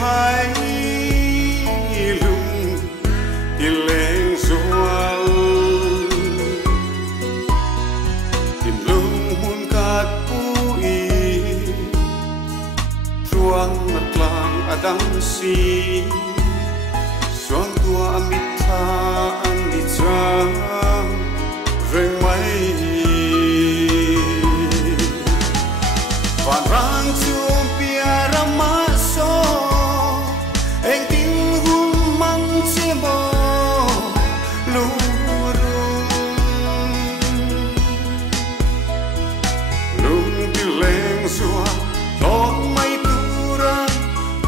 hai lung ti leng sual tin lung hun kat pui chuang nat lang adam si xuân tua amit tha an đi chang reng mai van rang chum pia rama so eng tin hum mang che bo lu lung ti leng xua thon mai tura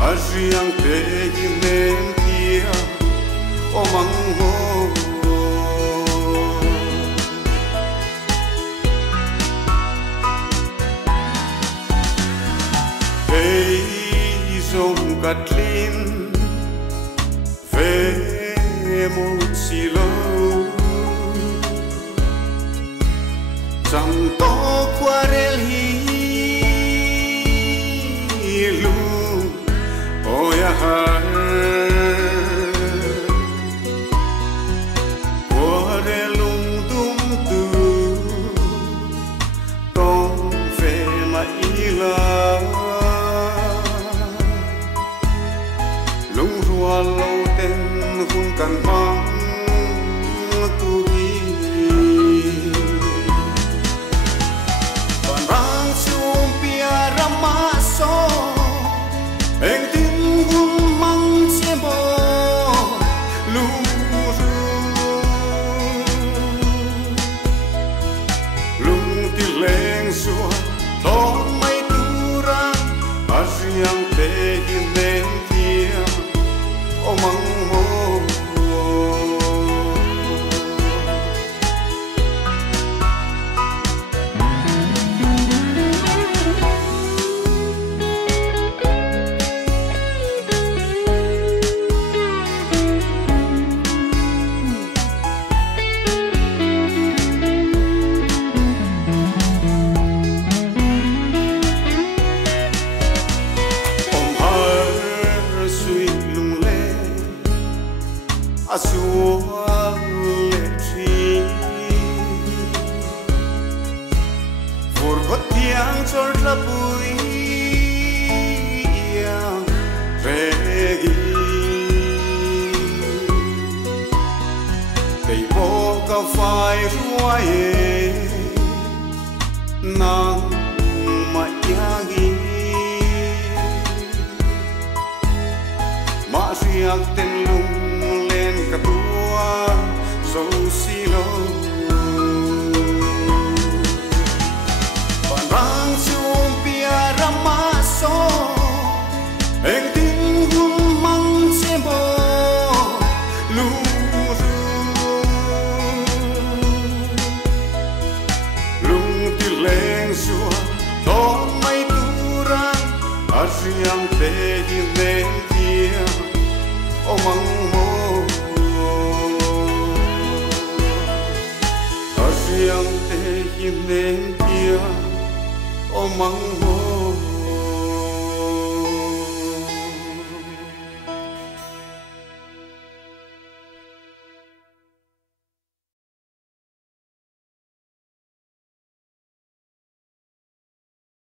a riang te gi nem tia o mang ho Katlin về một xì lâu chẳng to qua rel hi lu ôi ha qua rel lung tum tu con về mà ila lung rua lâu tên hun kan mang tu hi van rang chum pia rama so eng tin hun mang che bo lung ti leng xua thon mai tu ra a riang te hi nem o mang mo a xua lệ tri vur gót tiếng chor la bui về gi cây bó ca phai ruai nang mai gi ma riak ten lung ka tua so si lo van rang chum pia rama so eng tin hum mang che bo lu lung ti leng xua thon mai tu ra a riang te hi nem tia o mang mo riang te hi nem tia o mang mo